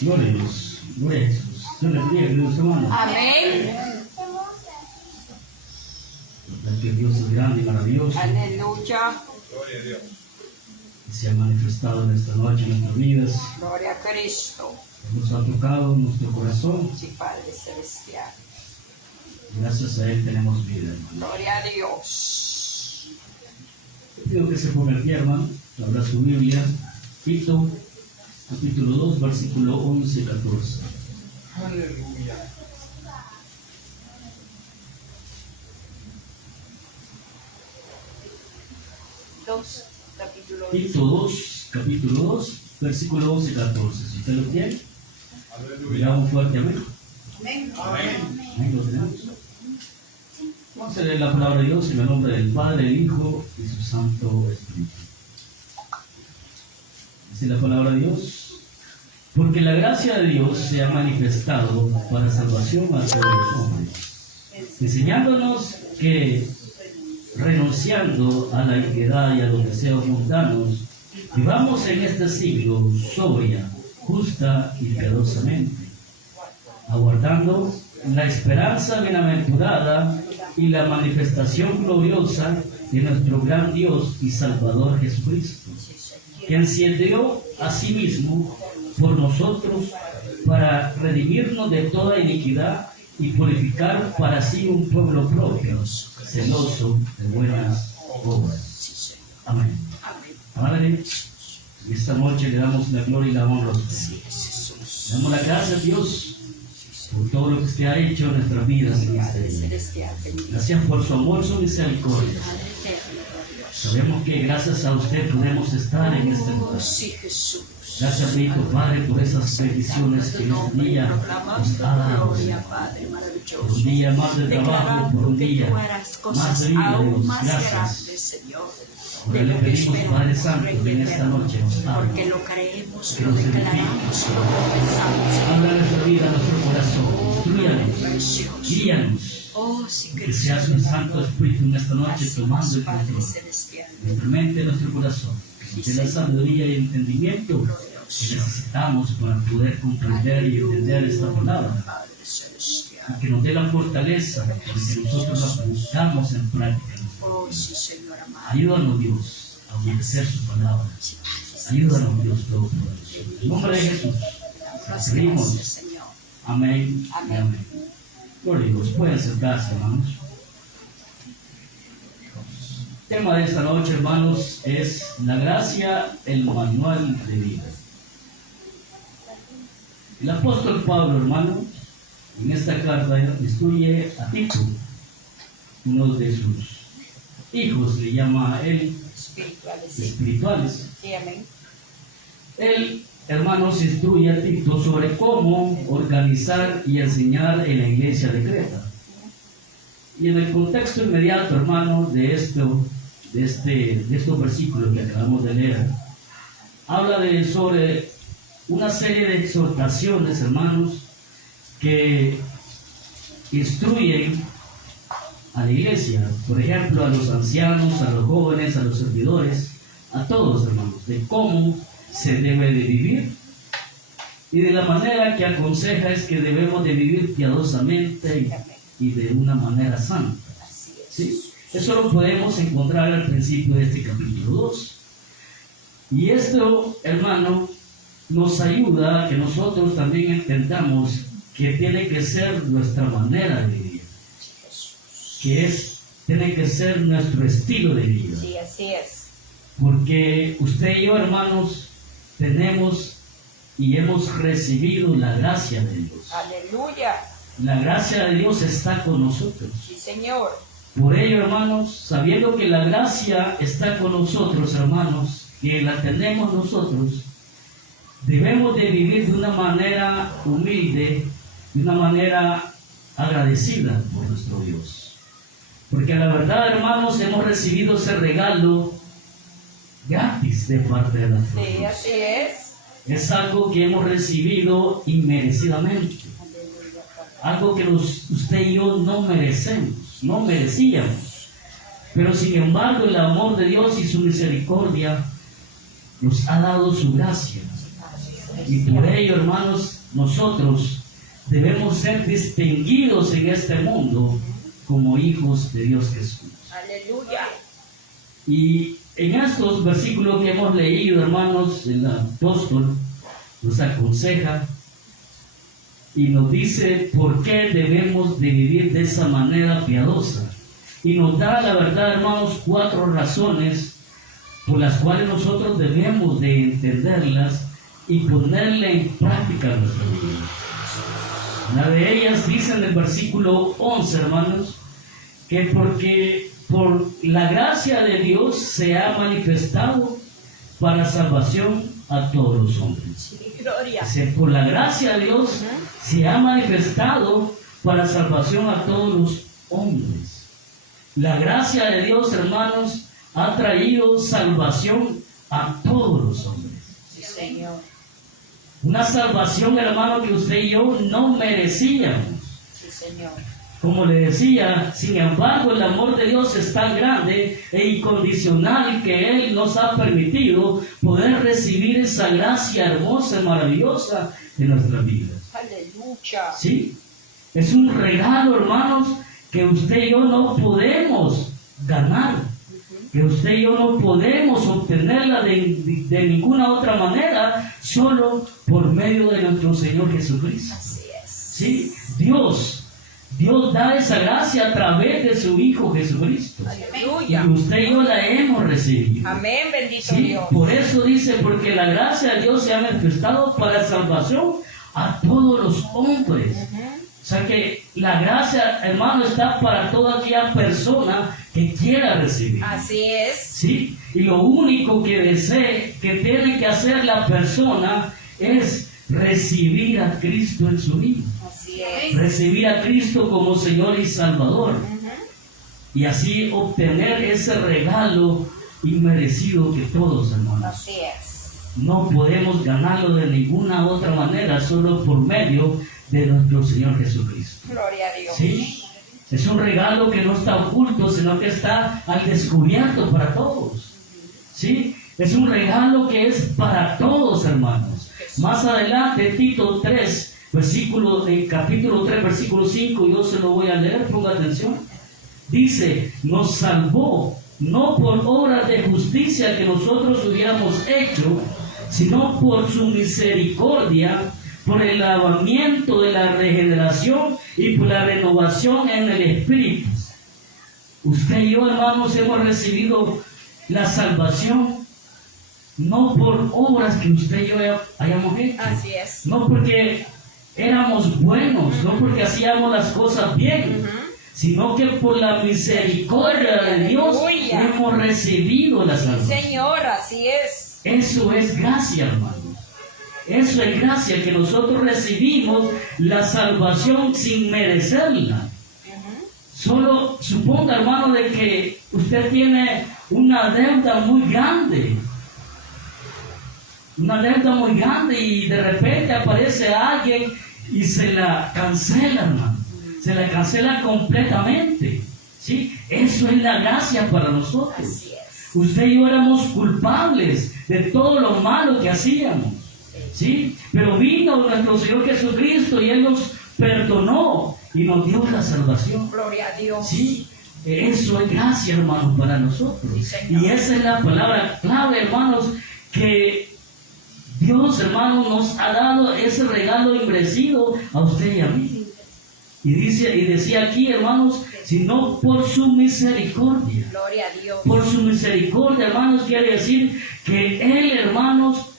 Gloria a Dios, gloria a Jesús. Dios le bendiga, queridos hermanos. Amén. Que Dios es grande y maravilloso. Aleluya. Gloria a Dios. Y se ha manifestado en esta noche en nuestras vidas. Gloria a Cristo. Nos ha tocado nuestro corazón. Sí, Padre Celestial. Gracias a Él tenemos vida, hermano. Gloria a Dios. Te pido que se ponga el pie, hermano. Abra su Biblia. Tito, capítulo 2, versículo 11 y 14. Aleluya. Tito 2, capítulo 2, versículo 11 y 14. Si usted lo tiene, aleluya. un fuerte amén. Amén. Amén. Ahí lo tenemos. Vamos a leer la palabra de Dios en el nombre del Padre, del Hijo y su Santo Espíritu. Dice la palabra de Dios: porque la gracia de Dios se ha manifestado para salvación a todos los hombres, enseñándonos que, renunciando a la impiedad y a los deseos mundanos, vivamos en este siglo sobria, justa y piadosamente, aguardando la esperanza bienaventurada y la manifestación gloriosa de nuestro gran Dios y Salvador Jesucristo, quien se dio a sí mismo por nosotros para redimirnos de toda iniquidad y purificar para sí un pueblo propio, celoso de buenas obras. Amén. Padre, y esta noche le damos la gloria y la honra a usted. Le damos la gracia a Dios por todo lo que usted ha hecho en nuestras vidas en este día. Gracias por su amor, su misericordia. Sabemos que gracias a usted podemos estar en este lugar. Gracias, bendito Padre, por esas bendiciones que este día nos ha dado. Por un día más de trabajo, por un día más de vida, Dios. Gracias. Ahora le pedimos, Padre Santo, que en esta noche nos hable, porque lo creemos, que lo nos declaramos, lo confesamos. habla de nuestra vida, nuestro corazón. Instrúyanos, guíanos. Oh, sí, Que sea su Santo Espíritu en esta noche tomando el Padre control Celestial. de nuestra mente y nuestro corazón. Que nos dé la sabiduría y el entendimiento que necesitamos para poder comprender y entender esta palabra. Padre Celestial. Y que nos dé la fortaleza para que nosotros la pongamos en práctica. Oh, sí, Señor amado. Ayúdanos, Dios, a obedecer su palabra. Ayúdanos, Dios Todopoderoso. En el nombre de Jesús, Gracias, pedimos. Señor. Amén. Y Amén. amén. Gloria a Dios. Pueden sentarse, hermanos. El tema de esta noche, hermanos, es la gracia, el manual de vida. El apóstol Pablo, hermano, en esta carta instruye a Tito, uno de sus hijos, le llama a él Espirituales, sí. espirituales. Sí, amén. Él, hermanos, instruye a Tito sobre cómo organizar y enseñar en la iglesia de Creta. Y en el contexto inmediato, hermano, de estos versículos que acabamos de leer, habla sobre una serie de exhortaciones, hermanos, que instruyen a la iglesia, por ejemplo, a los ancianos, a los jóvenes, a los servidores, a todos, hermanos, de cómo se debe de vivir. Y de la manera que aconseja es que debemos de vivir piadosamente y de una manera santa. Así es. ¿Sí? Eso lo podemos encontrar al principio de este capítulo 2. Y esto, hermano, nos ayuda a que nosotros también entendamos que tiene que ser nuestra manera de vivir, que tiene que ser nuestro estilo de vida. Sí, así es. Porque usted y yo, hermanos, tenemos y hemos recibido la gracia de Dios. Aleluya. La gracia de Dios está con nosotros. Sí, Señor. Por ello, hermanos, sabiendo que la gracia está con nosotros, hermanos, que la tenemos nosotros, debemos de vivir de una manera humilde, de una manera agradecida por nuestro Dios. Porque la verdad, hermanos, hemos recibido ese regalo gratis de parte de nuestro Sí, Dios. así es. Es algo que hemos recibido inmerecidamente. Aleluya, Padre. Algo que usted y yo no merecemos, no merecíamos. Pero sin embargo, el amor de Dios y su misericordia nos ha dado su gracia. Y por ello, hermanos, nosotros debemos ser distinguidos en este mundo como hijos de Dios Jesús. Aleluya. Y en estos versículos que hemos leído, hermanos, el apóstol nos aconseja y nos dice por qué debemos de vivir de esa manera piadosa. Y nos da, la verdad, hermanos, 4 razones por las cuales nosotros debemos de entenderlas y ponerla en práctica en nuestra vida. Una de ellas dice en el versículo 11, hermanos, que porque por la gracia de Dios se ha manifestado para salvación a todos los hombres. Sí, gloria. Dice, por la gracia de Dios se ha manifestado para salvación a todos los hombres. La gracia de Dios, hermanos, ha traído salvación a todos los hombres. Sí, Señor. Una salvación, hermano, que usted y yo no merecíamos. Sí, Señor. Como le decía, sin embargo, el amor de Dios es tan grande e incondicional que Él nos ha permitido poder recibir esa gracia hermosa y maravillosa de nuestras vidas. Aleluya. ¿Sí? Es un regalo, hermanos, que usted y yo no podemos ganar, que usted y yo no podemos obtenerla de ninguna otra manera, solo por medio de nuestro Señor Jesucristo. Así es. ¿Sí? Dios da esa gracia a través de su Hijo Jesucristo. Y Aleluya. usted y yo la hemos recibido. Amén, bendito ¿Sí? Dios. Por eso dice, porque la gracia de Dios se ha manifestado para salvación a todos los hombres. O sea que la gracia, hermano, está para toda aquella persona que quiera recibir. Así es. ¿Sí? Y lo único que desee, que tiene que hacer la persona es recibir a Cristo en su vida. Así es. Recibir a Cristo como Señor y Salvador. Y así obtener ese regalo inmerecido que todos, hermanos. Así es. No podemos ganarlo de ninguna otra manera, solo por medio de nuestro Señor Jesucristo. Gloria a Dios. ¿Sí? Es un regalo que no está oculto, sino que está al descubierto para todos. ¿Sí? Es un regalo que es para todos, hermanos. Más adelante, Tito 3, capítulo 3, versículo 5, yo se lo voy a leer, ponga atención. Dice, nos salvó, no por obras de justicia que nosotros hubiéramos hecho, sino por su misericordia, por el lavamiento de la regeneración y por la renovación en el Espíritu. Usted y yo, hermanos, hemos recibido la salvación no por obras que usted y yo hayamos hecho. Así es. No porque éramos buenos, no porque hacíamos las cosas bien, sino que por la misericordia de Dios Aleluya. hemos recibido la salvación. Señor, así es. Eso es gracia, hermanos. Eso es gracia, que nosotros recibimos la salvación sin merecerla. Solo suponga, hermano, de que usted tiene una deuda muy grande. Una deuda muy grande y de repente aparece alguien y se la cancela, hermano. Se la cancela completamente. ¿Sí? Eso es la gracia para nosotros. Así es. Usted y yo éramos culpables de todo lo malo que hacíamos. ¿Sí? Pero vino nuestro Señor Jesucristo y Él nos perdonó y nos dio la salvación. Gloria a Dios. ¿Sí? Eso es gracia, hermanos, para nosotros. Sí, Señor. Y esa es la palabra clave, hermanos, que Dios, hermanos, nos ha dado ese regalo inmerecido a usted y a mí. Y decía aquí, hermanos, sino por su misericordia. Gloria a Dios. Por su misericordia, hermanos, quiere decir que Él, hermanos,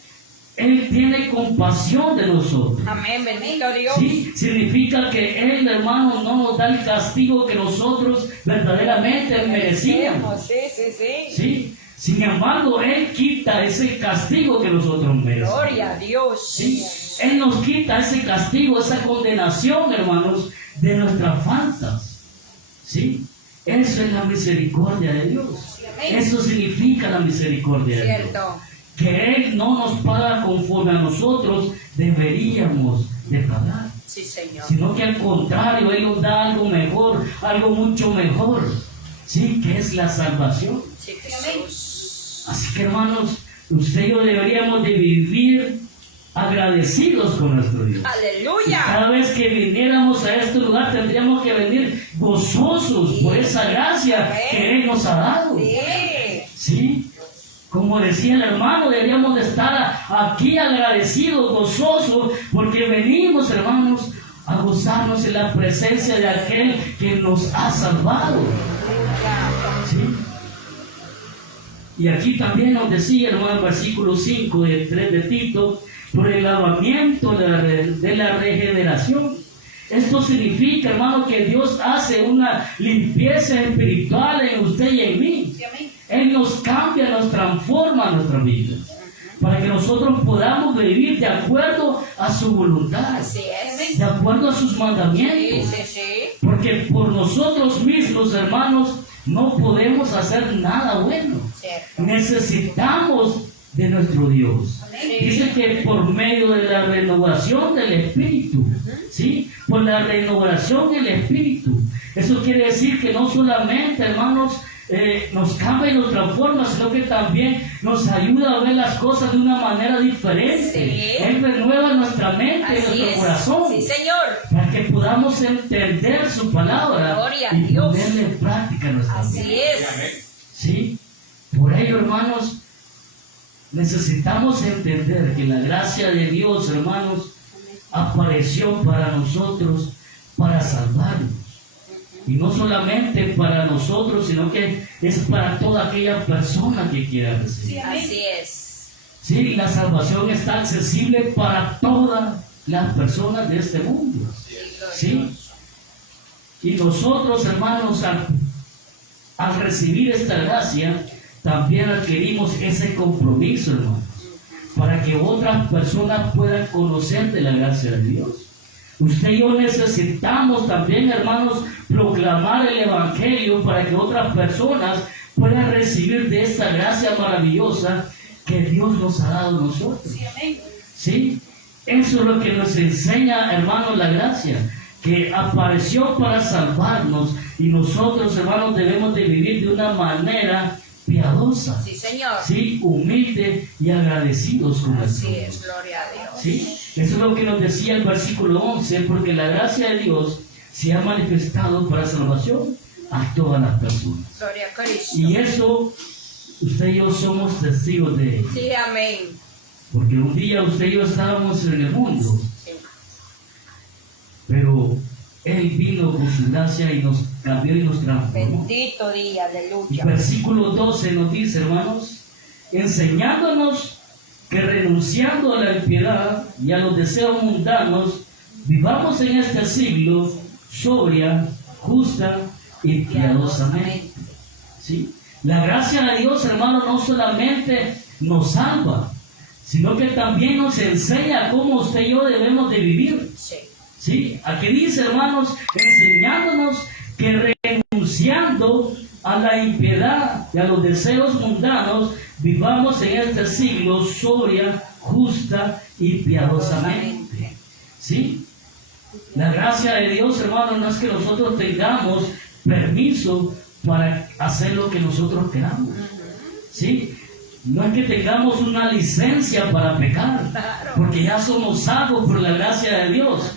Él tiene compasión de nosotros. Amén, bendito Dios. ¿Sí? Significa que Él, hermano, no nos da el castigo que nosotros verdaderamente merecíamos. Sí, sí, sí. ¿Sí? Sin embargo, Él quita ese castigo que nosotros merecemos. Gloria a Dios. ¿Sí? Él nos quita ese castigo, esa condenación, hermanos, de nuestras faltas. ¿Sí? Eso es la misericordia de Dios. Eso significa la misericordia de Dios. Cierto. Que Él no nos paga conforme a nosotros deberíamos de pagar, Sí, Señor. sino que al contrario, Él nos da algo mejor, algo mucho mejor, ¿sí? Que es la salvación. Sí, Jesús. Así que, hermanos, usted y yo deberíamos de vivir agradecidos con nuestro Dios. Aleluya. Cada vez que viniéramos a este lugar tendríamos que venir gozosos por esa gracia que Él nos ha dado. Sí. ¿Sí? Como decía el hermano, deberíamos de estar aquí agradecidos, gozosos, porque venimos, hermanos, a gozarnos en la presencia de aquel que nos ha salvado. ¿Sí? Y aquí también nos decía, hermano, el versículo 5 del 3 de Tito, por el lavamiento de la regeneración. Esto significa, hermano, que Dios hace una limpieza espiritual en usted y en mí. Él nos cambia, nos transforma nuestra vida, para que nosotros podamos vivir de acuerdo a su voluntad, Así es. de acuerdo a sus Sí, mandamientos. sí, sí. Porque por nosotros mismos, hermanos, no podemos hacer nada bueno. Cierto. Necesitamos de nuestro Dios. Dice que por medio de la renovación del Espíritu, ¿sí? Por la renovación del Espíritu. Eso quiere decir que no solamente, hermanos, nos cambia y nos transforma, sino que también nos ayuda a ver las cosas de una manera diferente. Sí. Él renueva nuestra mente y Así nuestro es. corazón, Sí, Señor. para que podamos entender su palabra Gloria a y Dios. ponerla en práctica en nuestra vida. Así es. ¿Sí? Por ello, hermanos, necesitamos entender que la gracia de Dios, hermanos, apareció para nosotros, para salvarnos. Y no solamente para nosotros, sino que es para toda aquella persona que quiera recibir. Así es. Sí, la salvación está accesible para todas las personas de este mundo. ¿Sí? Y nosotros, hermanos, al recibir esta gracia, también adquirimos ese compromiso, hermanos, para que otras personas puedan conocer de la gracia de Dios. Usted y yo necesitamos también, hermanos, proclamar el Evangelio para que otras personas puedan recibir de esta gracia maravillosa que Dios nos ha dado a nosotros. ¿Sí? Eso es lo que nos enseña, hermanos, la gracia, que apareció para salvarnos, y nosotros, hermanos, debemos de vivir de una manera piadosa, Sí, Señor. ¿sí? Humilde y agradecidos con nuestro Así Dios. es. Gloria a Dios. ¿Sí? Eso es lo que nos decía el versículo 11, porque la gracia de Dios se ha manifestado para salvación a todas las personas. Gloria a Cristo. Y eso, usted y yo somos testigos de ello. Sí, amén. Porque un día usted y yo estábamos en el mundo, Sí. pero Él vino con su gracia y nos cambió y nos transformó. Bendito día, Y aleluya. versículo 12 nos dice, hermanos, enseñándonos que renunciando a la impiedad y a los deseos mundanos, vivamos en este siglo sobria, justa y piadosamente. ¿Sí? La gracia de Dios, hermano, no solamente nos salva, sino que también nos enseña cómo usted y yo debemos de vivir. Sí. ¿Sí? Aquí dice, hermanos, enseñándonos que renunciando a la impiedad y a los deseos mundanos, vivamos en este siglo sobria, justa y piadosamente. ¿Sí? La gracia de Dios, hermanos, no es que nosotros tengamos permiso para hacer lo que nosotros queramos. ¿Sí? No es que tengamos una licencia para pecar, Claro. porque ya somos salvos por la gracia de Dios.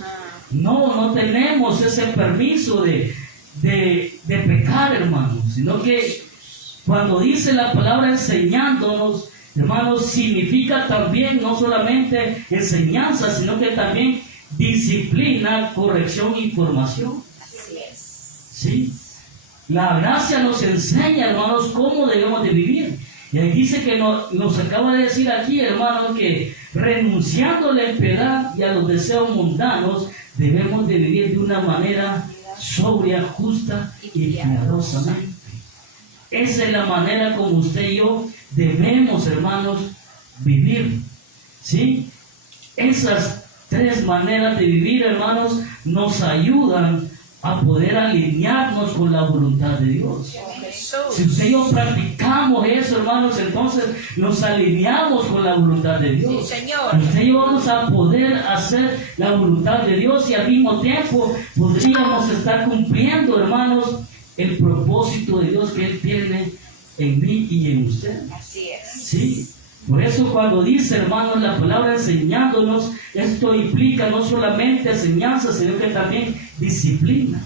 No, no tenemos ese permiso de pecar, hermanos, sino que cuando dice la palabra enseñándonos, hermanos, significa también no solamente enseñanza, sino que también disciplina, corrección e información. Así es. ¿Sí? La gracia nos enseña, hermanos, cómo debemos de vivir. Y ahí dice que nos acaba de decir aquí, hermanos, que renunciando a la impiedad y a los deseos mundanos, debemos de vivir de una manera sobria, justa y piadosamente. Esa es la manera como usted y yo debemos, hermanos, vivir. ¿Sí? Esas tres maneras de vivir, hermanos, nos ayudan a poder alinearnos con la voluntad de Dios. Si usted y yo practicamos eso, hermanos, entonces nos alineamos con la voluntad de Dios. Sí, Señor. Usted y yo vamos a poder hacer la voluntad de Dios y al mismo tiempo podríamos estar cumpliendo, hermanos, el propósito de Dios que Él tiene en mí y en usted. Así es. ¿Sí? Por eso cuando dice, hermanos, la palabra enseñándonos, esto implica no solamente enseñanza, sino que también disciplina.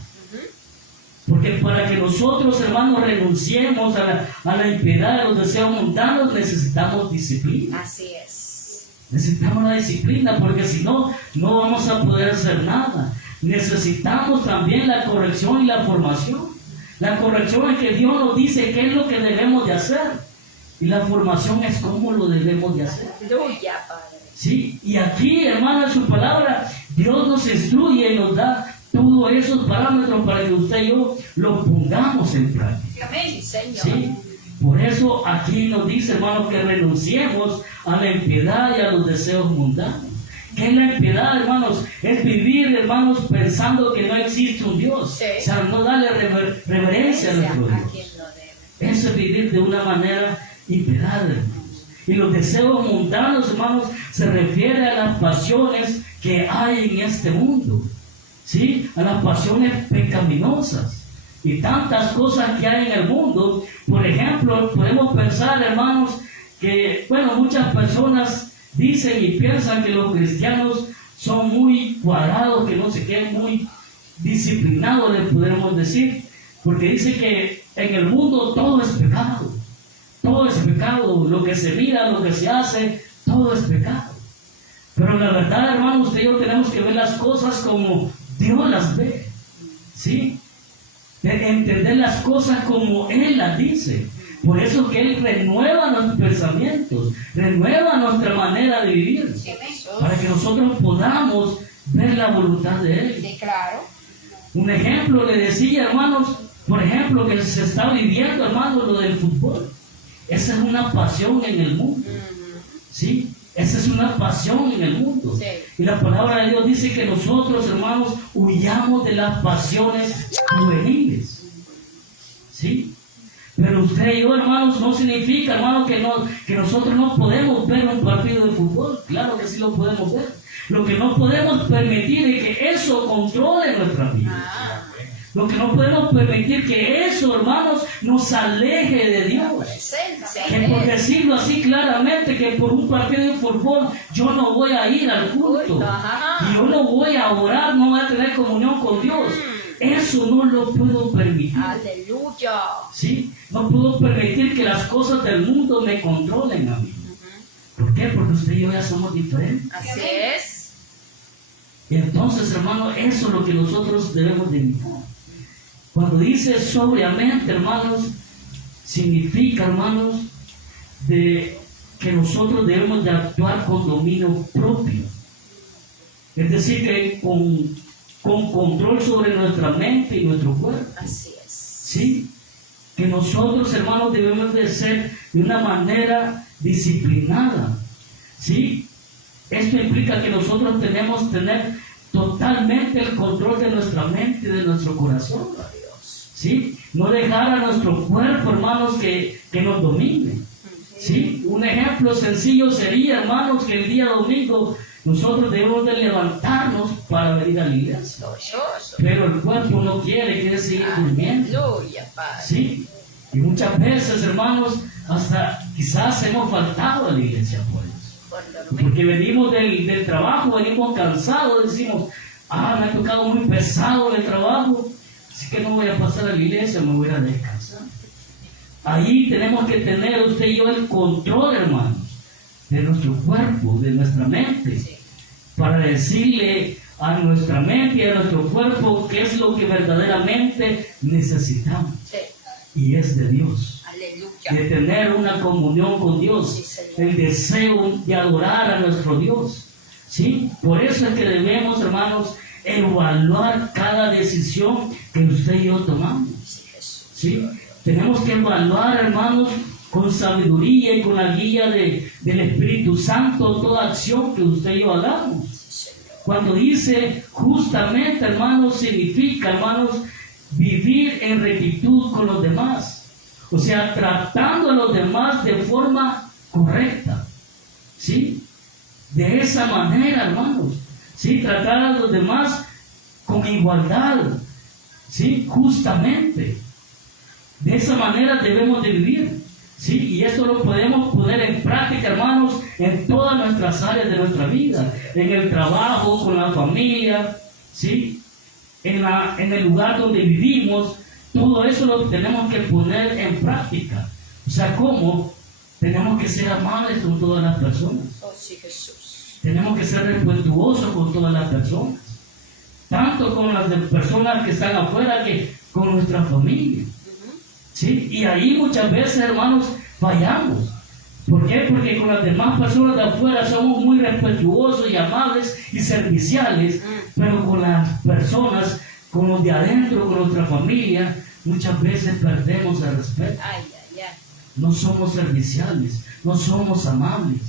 Porque para que nosotros, hermanos, renunciemos a la impiedad, a los deseos mundanos, necesitamos disciplina. Así es. Necesitamos la disciplina, porque si no, no vamos a poder hacer nada. Necesitamos también la corrección y la formación. La corrección es que Dios nos dice qué es lo que debemos de hacer. Y la formación es cómo lo debemos de hacer. Aleluya, Padre. Sí, y aquí, hermano, en su palabra, Dios nos instruye y nos da todos esos parámetros para que usted y yo lo pongamos en práctica. Amén, Señor. Sí, por eso aquí nos dice, hermano, que renunciemos a la impiedad y a los deseos mundanos. ¿Qué es la impiedad, hermanos? Es vivir, hermanos, pensando que no existe un Dios. Sí. O sea, no darle reverencia a nuestro A Dios. quien lo debe. Eso es vivir de una manera impiedad, hermanos. Y los deseos mundanos, hermanos, se refiere a las pasiones que hay en este mundo. ¿Sí? A las pasiones pecaminosas. Y tantas cosas que hay en el mundo. Por ejemplo, podemos pensar, hermanos, que, bueno, muchas personas dicen y piensan que los cristianos son muy cuadrados, que no se queden muy disciplinados, les podemos decir. Porque dice que en el mundo todo es pecado. Todo es pecado. Lo que se mira, lo que se hace, todo es pecado. Pero la verdad, hermano, usted y yo tenemos que ver las cosas como Dios las ve. ¿Sí? De entender las cosas como Él las dice. Por eso que Él renueva nuestros pensamientos, renueva nuestra manera de vivir, para que nosotros podamos ver la voluntad de Él. Sí, claro. Un ejemplo le decía, hermanos, por ejemplo, que se está viviendo, hermanos, lo del fútbol. Esa es una pasión en el mundo. ¿Sí? Esa es una pasión en el mundo. Sí. Y la palabra de Dios dice que nosotros, hermanos, huyamos de las pasiones juveniles. ¿Sí? Pero usted y yo, hermanos, no significa, hermanos, que nosotros no podemos ver un partido de fútbol. Claro que sí lo podemos ver. Lo que no podemos permitir es que eso controle nuestra vida. Ah, Lo que no podemos permitir que eso, hermanos, nos aleje de Dios. Que por decirlo así claramente, que por un partido de fútbol yo no voy a ir al culto. Ajá. Y yo no voy a orar, no voy a tener comunión con Dios. Eso no lo puedo permitir. Aleluya. ¿Sí? No puedo permitir que las cosas del mundo me controlen a mí. ¿Por qué? Porque usted y yo ya somos diferentes. Así es. Y entonces, hermano, eso es lo que nosotros debemos de evitar. Cuando dice sobriamente, hermanos, significa, hermanos, de que nosotros debemos de actuar con dominio propio. Es decir, que con control sobre nuestra mente y nuestro cuerpo. Así es. ¿Sí? Que nosotros, hermanos, debemos de ser de una manera disciplinada. ¿Sí? Esto implica que nosotros tenemos que tener totalmente el control de nuestra mente y de nuestro corazón. ¿Sí? No dejar a nuestro cuerpo, hermanos, que nos domine. ¿Sí? Un ejemplo sencillo sería, hermanos, que el día domingo nosotros debemos de levantarnos para venir a la iglesia. Glorioso. Pero el cuerpo no quiere seguir durmiendo. Aleluya, Padre. ¿Sí? Y muchas veces, hermanos, hasta quizás hemos faltado a la iglesia por eso. Porque venimos del trabajo, venimos cansados, decimos, me ha tocado muy pesado el trabajo, así que no voy a pasar a la iglesia, me voy a descansar. Ahí tenemos que tener usted y yo el control, hermanos, de nuestro cuerpo, de nuestra mente, para decirle a nuestra mente y a nuestro cuerpo qué es lo que verdaderamente necesitamos. Sí. Y es de Dios. Aleluya. De tener una comunión con Dios, Sí, Señor. el deseo de adorar a nuestro Dios. ¿Sí? Por eso es que debemos, hermanos, evaluar cada decisión que usted y yo tomamos. Sí, Jesús. ¿Sí? Tenemos que evaluar, hermanos, con sabiduría y con la guía del Espíritu Santo toda acción que usted y yo hagamos. Sí, Señor. Cuando dice justamente, hermanos, significa, hermanos, vivir en rectitud con los demás. O sea, tratando a los demás de forma correcta. ¿Sí? De esa manera, hermanos. ¿Sí? Tratar a los demás con igualdad. ¿Sí? Justamente. De esa manera debemos de vivir. ¿Sí? Y esto lo podemos poner en práctica, hermanos, en todas nuestras áreas de nuestra vida, en el trabajo, con la familia, ¿sí? En el lugar donde vivimos. Todo eso lo tenemos que poner en práctica. O sea, ¿cómo? Tenemos que ser amables con todas las personas. Oh, sí, Jesús. Tenemos que ser respetuosos con todas las personas. Tanto con las personas que están afuera que con nuestra familia. ¿Sí? Y ahí muchas veces, hermanos, fallamos. ¿Por qué? Porque con las demás personas de afuera somos muy respetuosos y amables y serviciales, pero con las personas, con los de adentro, con nuestra familia, muchas veces perdemos el respeto. Ay, ay, ay. No somos serviciales, no somos amables.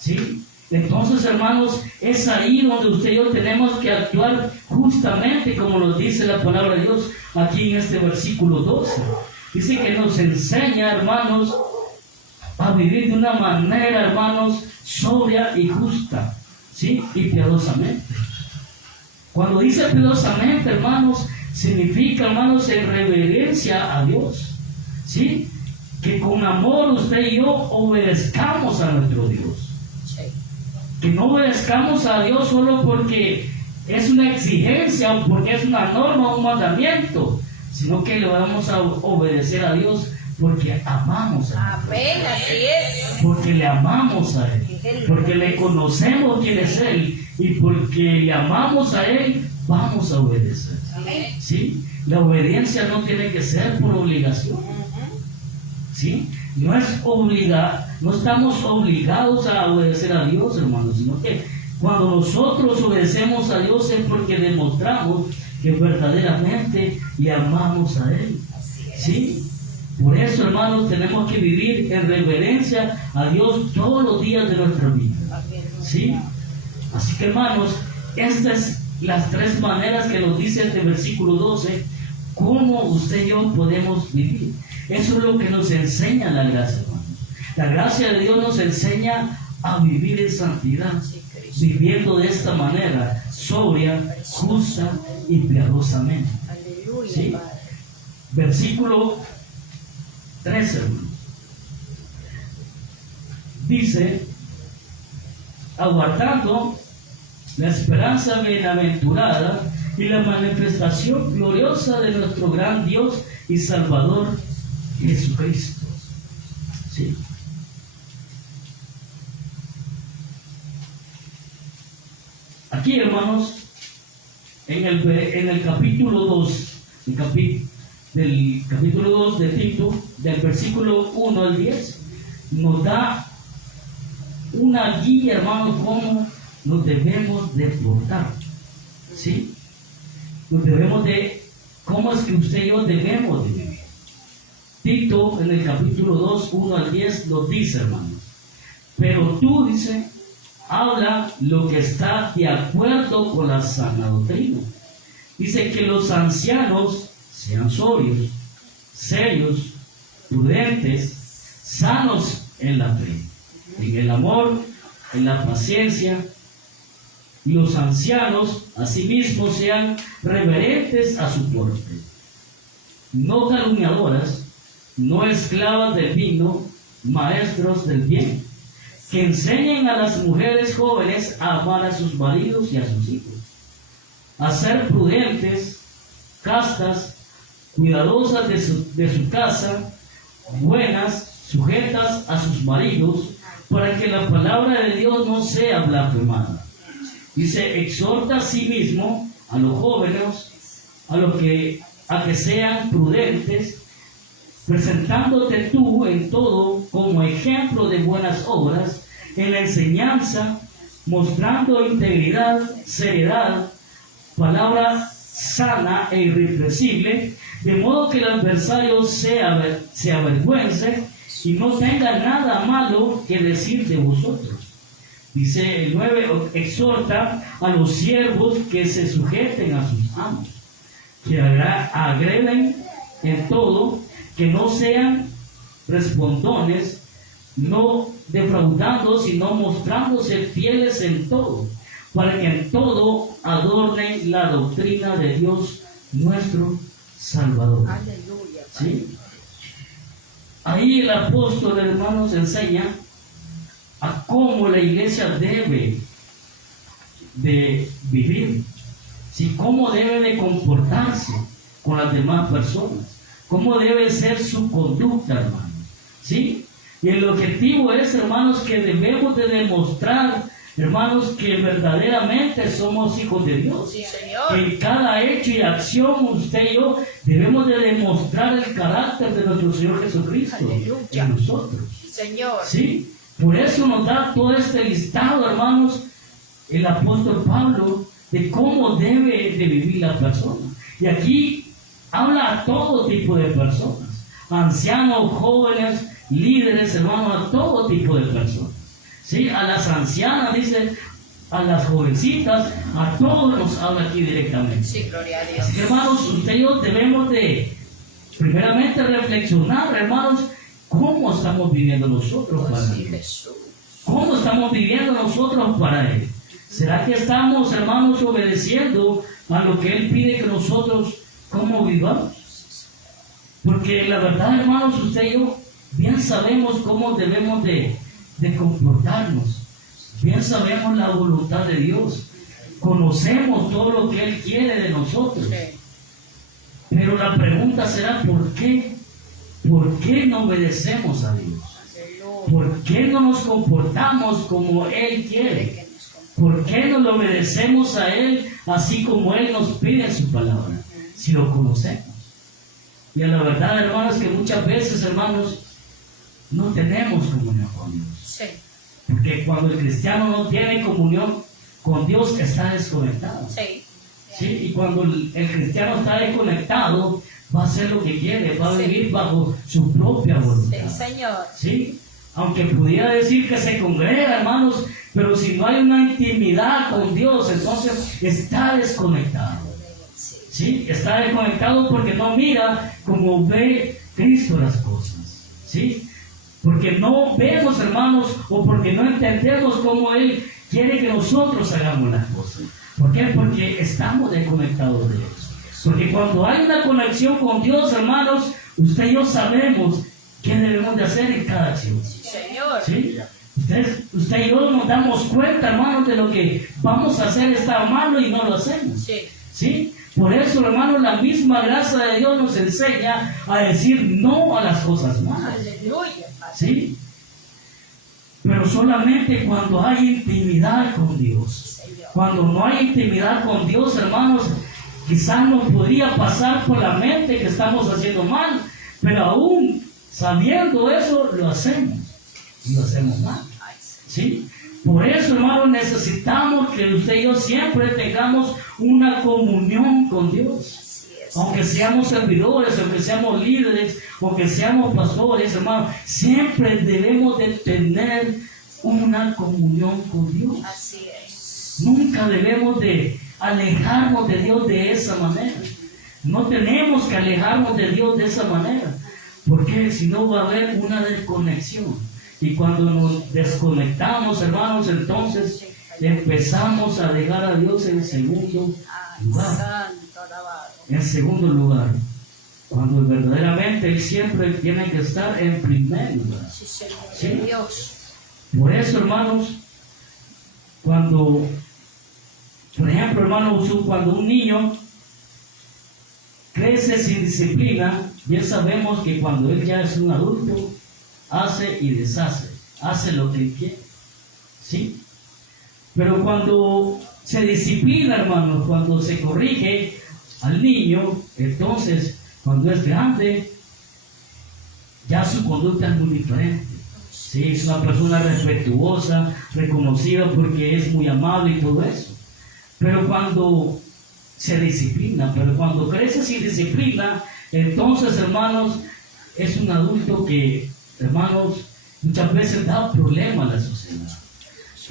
¿Sí? Entonces, hermanos, es ahí donde usted y yo tenemos que actuar justamente como nos dice la palabra de Dios aquí en este versículo 12. Dice que nos enseña, hermanos, a vivir de una manera, hermanos, sobria y justa, ¿sí? Y piadosamente. Cuando dice piadosamente, hermanos, significa, hermanos, en reverencia a Dios, ¿sí? Que con amor usted y yo obedezcamos a nuestro Dios. Sí. Que no obedezcamos a Dios solo porque es una exigencia o porque es una norma o un mandamiento, sino que le vamos a obedecer a Dios porque amamos a Él. Amén, así es. Porque le amamos a Él, porque le conocemos quién es Él y porque le amamos a Él, vamos a obedecer. Amén. ¿Sí? La obediencia no tiene que ser por obligación. ¿Sí? No estamos obligados a obedecer a Dios, hermanos, sino que cuando nosotros obedecemos a Dios es porque demostramos que verdaderamente le amamos a Él. ¿Sí? Por eso, hermanos, tenemos que vivir en reverencia a Dios todos los días de nuestra vida. ¿Sí? Así que, hermanos, estas son las tres maneras que nos dice este versículo 12, cómo usted y yo podemos vivir. Eso es lo que nos enseña la gracia, hermanos. La gracia de Dios nos enseña a vivir en santidad, viviendo de esta manera, sobria, justa y piadosamente. Aleluya, ¿Sí? Padre. Versículo 13, hermanos. Dice, aguardando la esperanza bienaventurada y la manifestación gloriosa de nuestro gran Dios y Salvador Jesucristo. ¿Sí? Aquí, hermanos, en el capítulo 2, del capítulo 2 de Tito, del versículo 1 al 10, nos da una guía, hermanos, cómo nos debemos de portar. ¿Sí? ¿Cómo es que usted y yo debemos de vivir? Tito, en el capítulo 2, 1 al 10, nos dice, hermanos, pero tú, dice, habla lo que está de acuerdo con la sana doctrina. Dice que los ancianos sean sobrios, serios, prudentes, sanos en la fe, en el amor, en la paciencia. Y los ancianos, asimismo, sean reverentes a su porte, no calumniadoras, no esclavas del vino, maestros del bien, que enseñen a las mujeres jóvenes a amar a sus maridos y a sus hijos, a ser prudentes, castas, cuidadosas de su casa, buenas, sujetas a sus maridos, para que la palabra de Dios no sea blasfemada. Dice, exhorta a sí mismo a los jóvenes, a que sean prudentes, presentándote tú en todo como ejemplo de buenas obras, en la enseñanza, mostrando integridad, seriedad, palabra sana e irreprensible, de modo que el adversario se avergüence y no tenga nada malo que decir de vosotros. Dice el 9, exhorta a los siervos que se sujeten a sus amos, que agreven en todo, que no sean respondones, no defraudando, sino mostrándose fieles en todo, para que en todo adornen la doctrina de Dios nuestro Salvador. Aleluya. ¿Sí? ahí el apóstol, hermanos, enseña a cómo la iglesia debe de vivir, ¿sí? Cómo debe de comportarse con las demás personas, cómo debe ser su conducta, hermanos, ¿sí? Y el objetivo es, hermanos, que debemos de demostrar, hermanos, que verdaderamente somos hijos de Dios. Sí, Que Señor. en cada hecho y acción, usted y yo debemos de demostrar el carácter de nuestro Señor Jesucristo Aleluya. en nosotros. Señor. ¿Sí? Por eso nos da todo este listado, hermanos, el apóstol Pablo, de cómo debe de vivir la persona. Y aquí habla a todo tipo de personas, ancianos, jóvenes, líderes, hermanos, a todo tipo de personas. ¿Sí? A las ancianas, dice, a las jovencitas, a todos nos habla aquí directamente. Sí, gloria a Así que, Dios. hermanos, usted y yo debemos de, primeramente, reflexionar, hermanos, cómo estamos viviendo nosotros para Sí, Dios. Jesús. ¿Cómo estamos viviendo nosotros para Él? ¿Será que estamos, hermanos, obedeciendo a lo que Él pide que nosotros, cómo vivamos? Porque la verdad, hermanos, usted y yo bien sabemos cómo debemos de comportarnos. Bien sabemos la voluntad de Dios. Conocemos todo lo que Él quiere de nosotros. Sí. Pero la pregunta será, ¿por qué? ¿Por qué no obedecemos a Dios? Aleluya. ¿Por qué no nos comportamos como Él quiere? Que nos confíe. ¿Por qué no lo obedecemos a Él así como Él nos pide en su palabra? Si lo conocemos. Y a la verdad, hermanos, que muchas veces, hermanos, no tenemos comunión con Dios. Sí. Porque cuando el cristiano no tiene comunión con Dios, está desconectado. Sí. ¿Sí? Y cuando el cristiano está desconectado, va a hacer lo que quiere, va a Sí. vivir bajo su propia Sí, voluntad. Señor. ¿Sí? Aunque pudiera decir que se congrega, hermanos, pero si no hay una intimidad con Dios, entonces está desconectado. Sí. ¿Sí? Está desconectado porque no mira como ve Cristo las cosas. ¿Sí? Porque no vemos, hermanos, o porque no entendemos cómo Él quiere que nosotros hagamos las cosas. ¿Por qué? Porque estamos desconectados de Él. Porque cuando hay una conexión con Dios, hermanos, usted y yo sabemos qué debemos de hacer en cada acción. Señor. ¿Sí? Usted y yo nos damos cuenta, hermanos, de lo que vamos a hacer está malo y no lo hacemos. Sí. ¿Sí? Por eso, hermanos, la misma gracia de Dios nos enseña a decir no a las cosas malas. Aleluya. Padre. ¿Sí? Pero solamente cuando hay intimidad con Dios. Señor. Cuando no hay intimidad con Dios, hermanos, quizás nos podría pasar por la mente que estamos haciendo mal, pero aún sabiendo eso, lo hacemos. Y lo hacemos mal. Ay, ¿Sí? Por eso, hermanos, necesitamos que usted y yo siempre tengamos una comunión con Dios. así es. Aunque seamos servidores, aunque seamos líderes, aunque seamos pastores, hermanos, siempre debemos de tener una comunión con Dios. Así es. Nunca debemos de alejarnos de Dios de esa manera. No tenemos que alejarnos de Dios de esa manera, porque si no va a haber una desconexión. Y cuando nos desconectamos, hermanos, entonces empezamos a dejar a Dios en segundo Ay, lugar. santo alabado. En segundo lugar, cuando verdaderamente Él siempre tiene que estar en primer lugar. Sí, Señor. Sí. De Dios. Por eso, hermanos, cuando, por ejemplo, hermanos, cuando un niño crece sin disciplina, ya sabemos que cuando él ya es un adulto, hace y deshace, hace lo que él quiere. ¿Sí? Pero cuando se disciplina, hermanos, cuando se corrige al niño, entonces, cuando es grande, ya su conducta es muy diferente. Sí, es una persona respetuosa, reconocida porque es muy amable y todo eso. Pero cuando se disciplina, pero cuando crece sin disciplina, entonces, hermanos, es un adulto que, hermanos, muchas veces da problemas a la sociedad.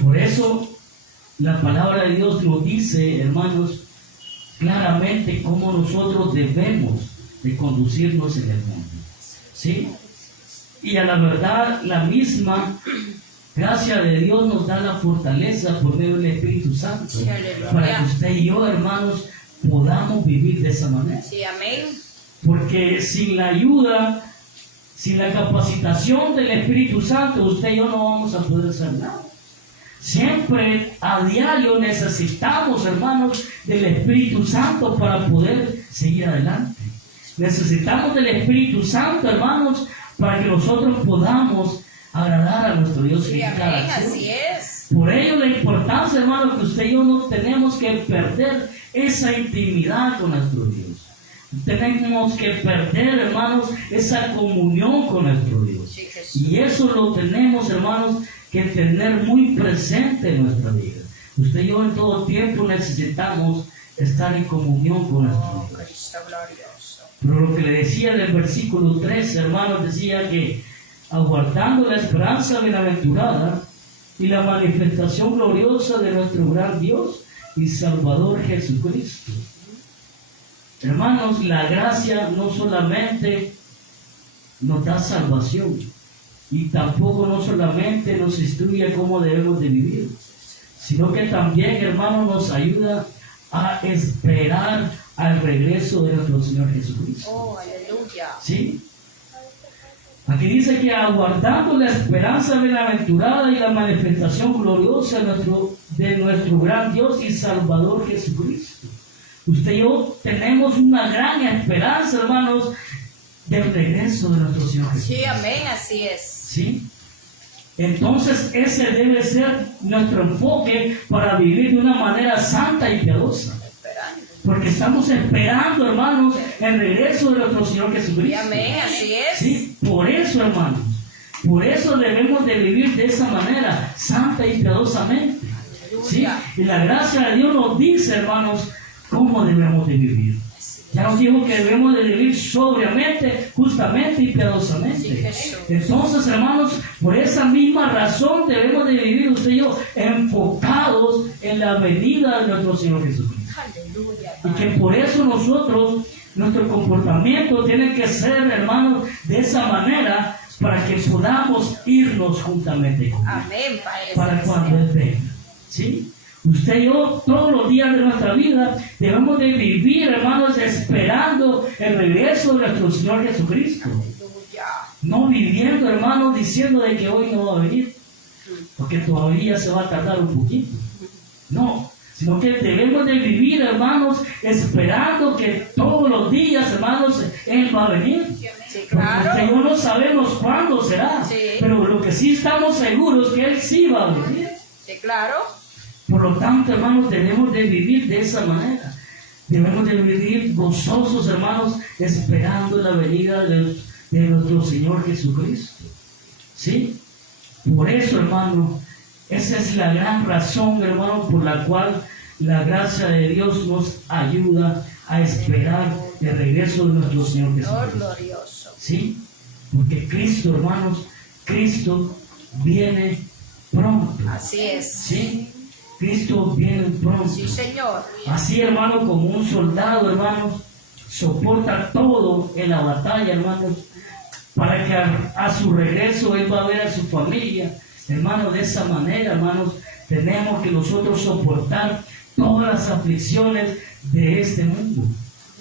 Por eso, la palabra de Dios nos dice, hermanos, claramente cómo nosotros debemos de conducirnos en el mundo. ¿Sí? Y a la verdad, la misma gracia de Dios nos da la fortaleza por medio del Espíritu Santo, Sí, aleluya. para que usted y yo, hermanos, podamos vivir de esa manera. Sí, amén. Porque sin la ayuda, sin la capacitación del Espíritu Santo, usted y yo no vamos a poder hacer nada. Siempre a diario necesitamos, hermanos, del Espíritu Santo para poder seguir adelante. Necesitamos del Espíritu Santo, hermanos, para que nosotros podamos agradar a nuestro Dios Sí, en cada amén, acción. así es. Por ello la importancia, hermano, que usted y yo no tenemos que perder esa intimidad con nuestro Dios. Tenemos que perder, hermanos, esa comunión con nuestro Dios. Sí, Jesús. Y eso lo tenemos, hermanos, que tener muy presente en nuestra vida. Usted y yo en todo tiempo necesitamos estar en comunión con nuestro Oh, Dios. Cristo glorioso. Pero lo que le decía en el versículo 13, hermanos, decía que aguardando la esperanza bienaventurada y la manifestación gloriosa de nuestro gran Dios y Salvador Jesucristo. Hermanos, la gracia no solamente nos da salvación y tampoco no solamente nos instruye cómo debemos de vivir, sino que también, hermanos, nos ayuda a esperar al regreso de nuestro Señor Jesucristo. Oh, aleluya. ¿Sí? Aquí dice que aguardando la esperanza bienaventurada y la manifestación gloriosa de nuestro gran Dios y Salvador Jesucristo. Usted y yo tenemos una gran esperanza, hermanos, del regreso de nuestro Señor Jesucristo. Sí, amén, así es. ¿Sí? Entonces ese debe ser nuestro enfoque para vivir de una manera santa y piadosa. Esperando. Porque estamos esperando, hermanos, el regreso de nuestro Señor Sí, Jesucristo. amén, así es. Sí, por eso, hermanos, por eso debemos de vivir de esa manera, santa y piadosamente. ¿Sí? Y la gracia de Dios nos dice, hermanos, cómo debemos de vivir. Ya nos dijo que debemos de vivir sobriamente, justamente y Sí, piadosamente. Jesús. Entonces, hermanos, por esa misma razón debemos de vivir usted y yo enfocados en la venida de nuestro Señor Jesucristo. Aleluya. Y que por eso nosotros, nuestro comportamiento tiene que ser, hermanos, de esa manera para que podamos irnos juntamente con Él. Amén, Padre. Para cuando Él venga. ¿Sí? Usted y yo, todos los días de nuestra vida, debemos de vivir, hermanos, esperando el regreso de nuestro Señor Jesucristo. Aleluya. No viviendo, hermanos, diciendo de que hoy no va a venir, porque todavía se va a tardar un poquito. No, sino que debemos de vivir, hermanos, esperando que todos los días, hermanos, Él va a venir. Sí, Porque usted y yo claro. no sabemos cuándo será, Sí. pero lo que sí estamos seguros es que Él sí va a venir. Sí, claro. Por lo tanto, hermanos, debemos de vivir de esa manera. Debemos de vivir gozosos, hermanos, esperando la venida de nuestro Señor Jesucristo. ¿Sí? Por eso, hermano, esa es la gran razón, hermano, por la cual la gracia de Dios nos ayuda a esperar el regreso de nuestro Señor Oh, Jesucristo. glorioso. ¿Sí? Porque Cristo, hermanos, Cristo viene pronto. Así es. ¿Sí? Cristo viene pronto. Sí, Señor. Así, hermano, como un soldado, hermanos, soporta todo en la batalla, hermanos, para que a su regreso Él va a ver a su familia. Hermanos, de esa manera, hermanos, tenemos que nosotros soportar todas las aflicciones de este mundo.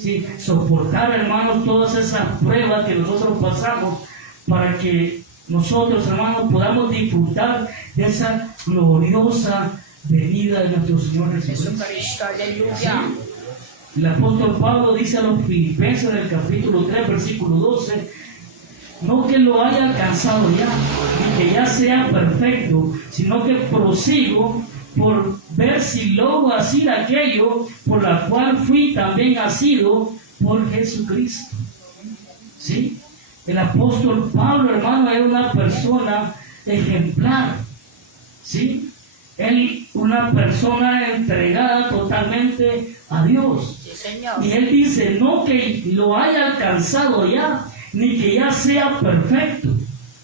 ¿Sí? Soportar, hermanos, todas esas pruebas que nosotros pasamos para que nosotros, hermanos, podamos disfrutar de esa gloriosa venida de nuestro Señor Jesucristo. Jesucristo, aleluya. El apóstol Pablo dice a los Filipenses en el capítulo 3, versículo 12, no que lo haya alcanzado ya, ni que ya sea perfecto, sino que prosigo por ver si logro hacer aquello por la cual fui también asido por Jesucristo. ¿Sí? El apóstol Pablo, hermano, era una persona ejemplar. ¿Sí? Él, una persona entregada totalmente a Dios. Sí, Señor. Y él dice, no que lo haya alcanzado ya, ni que ya sea perfecto.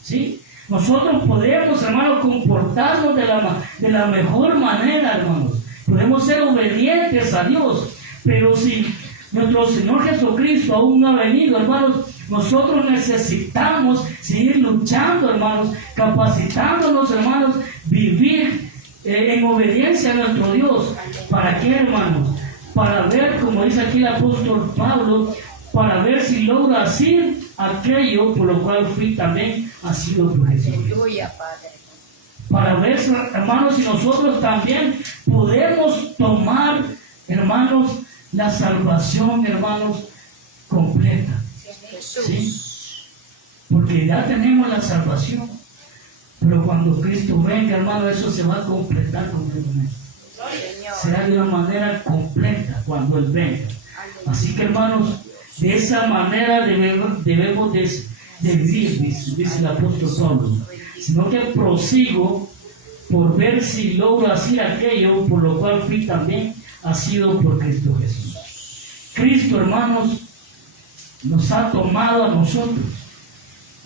¿Sí? Nosotros podemos, hermanos, comportarnos de la mejor manera, hermanos. Podemos ser obedientes a Dios. Pero si nuestro Señor Jesucristo aún no ha venido, hermanos, nosotros necesitamos seguir luchando, hermanos, capacitándonos, hermanos, vivir en obediencia a nuestro Dios. ¿Para qué, hermanos? Para ver, como dice aquí el apóstol Pablo, para ver si logro hacer aquello por lo cual fui también asido por Jesús. Aleluya, Padre. Para ver, hermanos, si nosotros también podemos tomar, hermanos, la salvación, hermanos, completa. Jesús. ¿Sí? Porque ya tenemos la salvación. Pero cuando Cristo venga, hermano, eso se va a completar completamente. Señor. Será de una manera completa cuando Él venga. Así que, hermanos, de esa manera debemos de vivir, dice el apóstol Pablo. Sino que prosigo por ver si logro hacer aquello por lo cual fui también asido por Cristo Jesús. Cristo, hermanos, nos ha tomado a nosotros,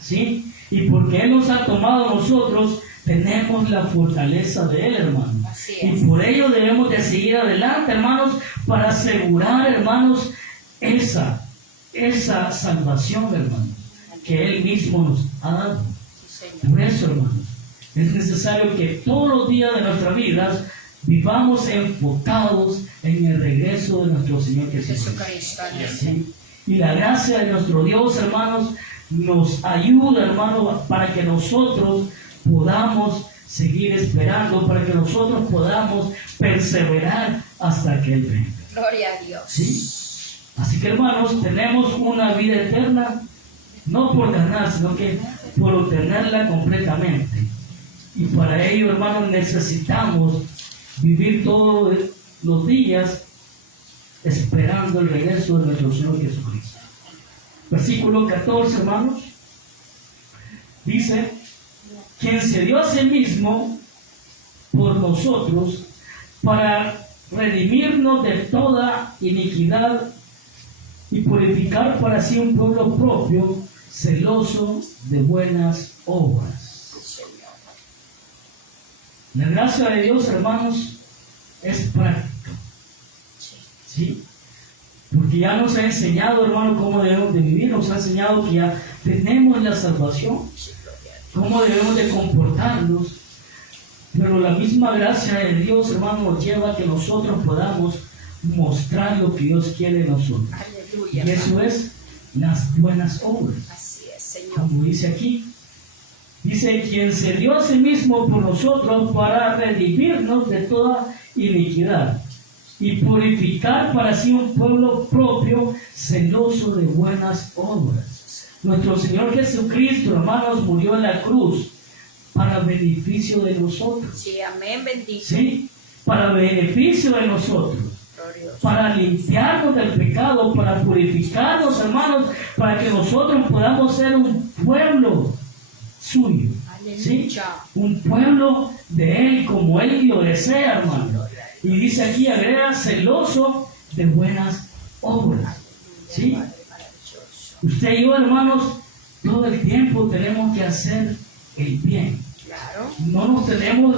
¿sí? Y porque Él nos ha tomado a nosotros, tenemos la fortaleza de Él, hermanos. Así es. Y por ello debemos de seguir adelante, hermanos, para asegurar, hermanos, esa salvación, hermanos, que Él mismo nos ha dado. Sí, Señor. Por eso, hermanos, es necesario que todos los días de nuestra vida vivamos enfocados en el regreso de nuestro Señor Jesucristo. Jesucristo. ¿Sí? Y la gracia de nuestro Dios, hermanos, nos ayuda, hermanos, para que nosotros podamos seguir esperando, para que nosotros podamos perseverar hasta que Él venga. Gloria a Dios. ¿Sí? Así que, hermanos, tenemos una vida eterna, no por ganar, sino que por obtenerla completamente. Y para ello, hermanos, necesitamos vivir todos los días esperando el regreso de nuestro Señor Jesucristo. Versículo 14, hermanos, dice: quien se dio a sí mismo por nosotros para redimirnos de toda iniquidad y purificar para sí un pueblo propio, celoso de buenas obras. La gracia de Dios, hermanos, es práctica. ¿Sí? Porque ya nos ha enseñado, hermano, cómo debemos de vivir, nos ha enseñado que ya tenemos la salvación, cómo debemos de comportarnos. Pero la misma gracia de Dios, hermano, nos lleva a que nosotros podamos mostrar lo que Dios quiere de nosotros. Aleluya. Y eso es las buenas obras. Así es, Señor. Como dice aquí, dice: quien se dio a sí mismo por nosotros para redimirnos de toda iniquidad y purificar para sí un pueblo propio, celoso de buenas obras. Nuestro Señor Jesucristo, hermanos, murió en la cruz para beneficio de nosotros. Sí, amén, bendito. ¿Sí? Para beneficio de nosotros. Glorioso. Para limpiarnos del pecado, para purificarnos, hermanos, para que nosotros podamos ser un pueblo suyo. ¿Sí? Aleluya. Un pueblo de Él, como Él lo desea, hermano. Y dice aquí, agrega, celoso de buenas obras. ¿Sí? Padre maravilloso. Usted y yo, hermanos, todo el tiempo tenemos que hacer el bien. Claro. No nos tenemos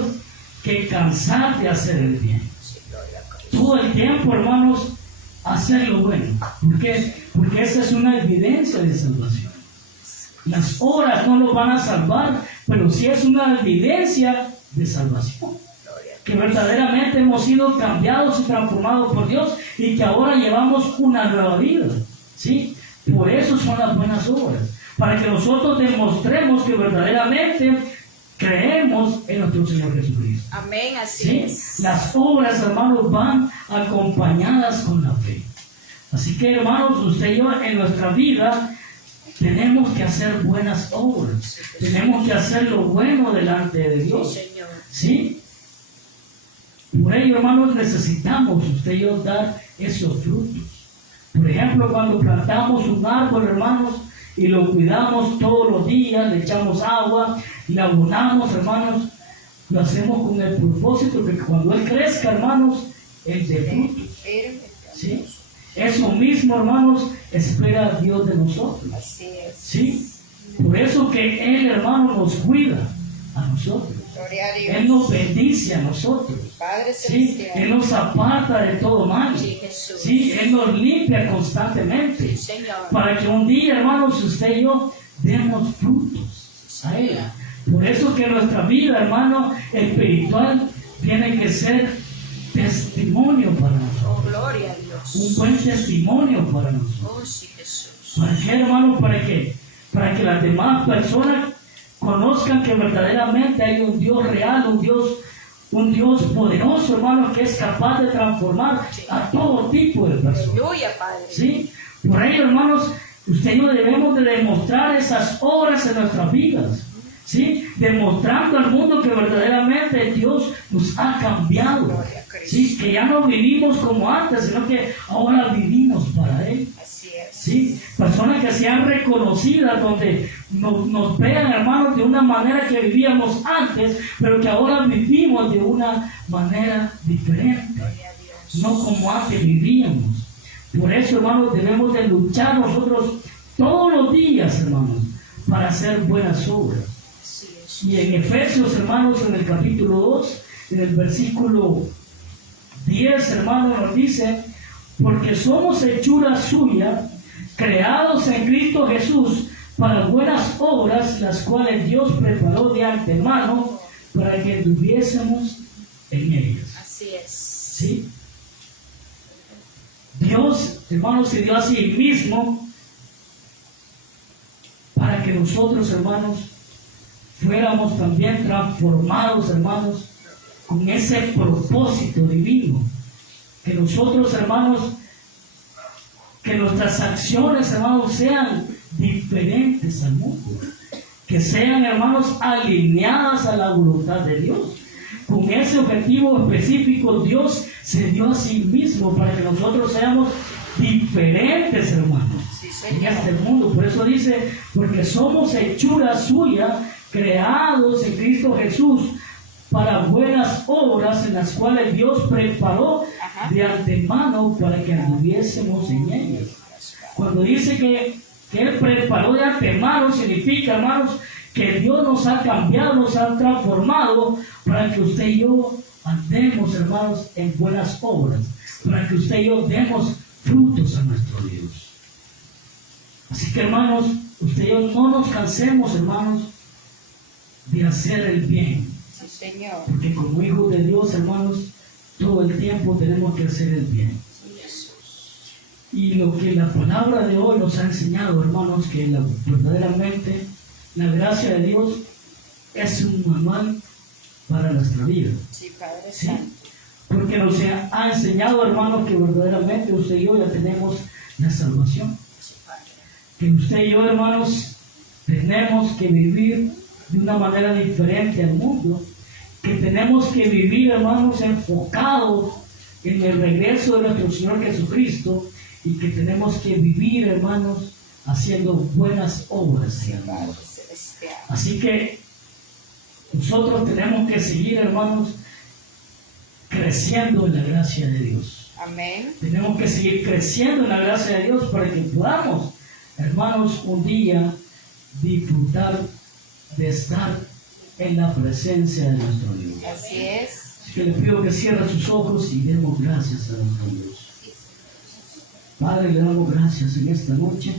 que cansar de hacer el bien. Sí, gloria a Cristo. Todo el tiempo, hermanos, hacer lo bueno. ¿Por qué? Porque esa es una evidencia de salvación. Las obras no nos van a salvar, pero sí es una evidencia de salvación. Gloria a Que verdaderamente hemos sido cambiados y transformados por Dios y que ahora llevamos una nueva vida. ¿Sí? Por eso son las buenas obras. Para que nosotros demostremos que verdaderamente creemos en nuestro Señor Jesucristo. Amén, así ¿Sí? es. Las obras, hermanos, van acompañadas con la fe. Así que, hermanos, usted y yo en nuestra vida tenemos que hacer buenas obras. Tenemos que hacer lo bueno delante de Sí, Dios. Señor. ¿Sí? Por ello, hermanos, necesitamos usted y yo dar esos frutos. Por ejemplo, cuando plantamos un árbol, hermanos, y lo cuidamos todos los días, le echamos agua, le abonamos, hermanos, lo hacemos con el propósito de que cuando Él crezca, hermanos, Él dé frutos. ¿Sí? Eso mismo, hermanos, espera Dios de nosotros. Así es. ¿Sí? Por eso que Él, hermano, nos cuida a nosotros. Gloria a Él Dios. nos bendice a nosotros. Padre ¿Sí? celestial. Él nos aparta de todo mal. Sí, Jesús. ¿Sí? Él nos limpia constantemente. Señor. Para que un día, hermanos, usted y yo demos frutos a Él. Por eso que nuestra vida, hermano, espiritual, tiene que ser testimonio para nosotros. Oh, gloria a Dios. Un buen testimonio para nosotros. Oh, sí, Jesús. ¿Para qué, hermano? ¿Para qué? Para que las demás personas conozcan que verdaderamente hay un Dios real, un Dios poderoso, hermano, que es capaz de transformar a todo tipo de personas. Aleluya, Padre. ¿Sí? Por ello, hermanos, usted y yo debemos de demostrar esas obras en nuestras vidas. ¿Sí? Demostrando al mundo que verdaderamente Dios nos ha cambiado. Gloria a Cristo. ¿Sí? Que ya no vivimos como antes, sino que ahora vivimos para Él. Así es. ¿Sí? Personas que sean reconocidas, donde nos vean, hermanos, de una manera que vivíamos antes, pero que ahora vivimos de una manera diferente, Gloria a Dios. no como antes vivíamos. Por eso, hermanos, debemos de luchar nosotros todos los días, hermanos, para hacer buenas obras. Así es. Y en Efesios, hermanos, en el capítulo 2, en el versículo 10, hermanos, nos dice: porque somos hechura suya, creados en Cristo Jesús para buenas obras, las cuales Dios preparó de antemano para que anduviésemos en ellas. Así es. ¿Sí? Dios, hermanos, se dio a sí mismo para que nosotros, hermanos, fuéramos también transformados, hermanos, con ese propósito divino. Que nosotros, hermanos, que nuestras acciones, hermanos, sean diferentes al mundo. Que sean, hermanos, alineadas a la voluntad de Dios. Con ese objetivo específico, Dios se dio a sí mismo para que nosotros seamos diferentes, hermanos, Sí, en Señor. este mundo. Por eso dice: porque somos hechura suya, creados en Cristo Jesús para buenas obras, en las cuales Dios preparó Ajá. de antemano para que anduviésemos en ellas. Cuando dice que Él preparó de antemano, significa, hermanos, que Dios nos ha cambiado, nos ha transformado para que usted y yo andemos, hermanos, en buenas obras, para que usted y yo demos frutos a nuestro Dios. Así que, hermanos, usted y yo no nos cansemos, hermanos, de hacer el bien, Sí, Señor. porque como hijos de Dios, hermanos, todo el tiempo tenemos que hacer el bien. Sí, Jesús. Y lo que la palabra de hoy nos ha enseñado, hermanos, que verdaderamente la gracia de Dios es un manual para nuestra vida. Sí, Padre ¿Sí? Santo. Porque nos ha enseñado, hermanos, que verdaderamente usted y yo ya tenemos la salvación. Sí, Padre. Que usted y yo, hermanos, tenemos que vivir de una manera diferente al mundo. Que tenemos que vivir, hermanos, enfocados en el regreso de nuestro Señor Jesucristo. Y que tenemos que vivir, hermanos, haciendo buenas obras. Sí, hermanos. Padre Celestial. Así que nosotros tenemos que seguir, hermanos, creciendo en la gracia de Dios. Amén. Tenemos que seguir creciendo en la gracia de Dios para que podamos, hermanos, un día disfrutar de estar en la presencia de nuestro Dios. Así es. Así que le pido que cierre sus ojos y demos gracias a nuestro Dios. Padre, le damos gracias en esta noche.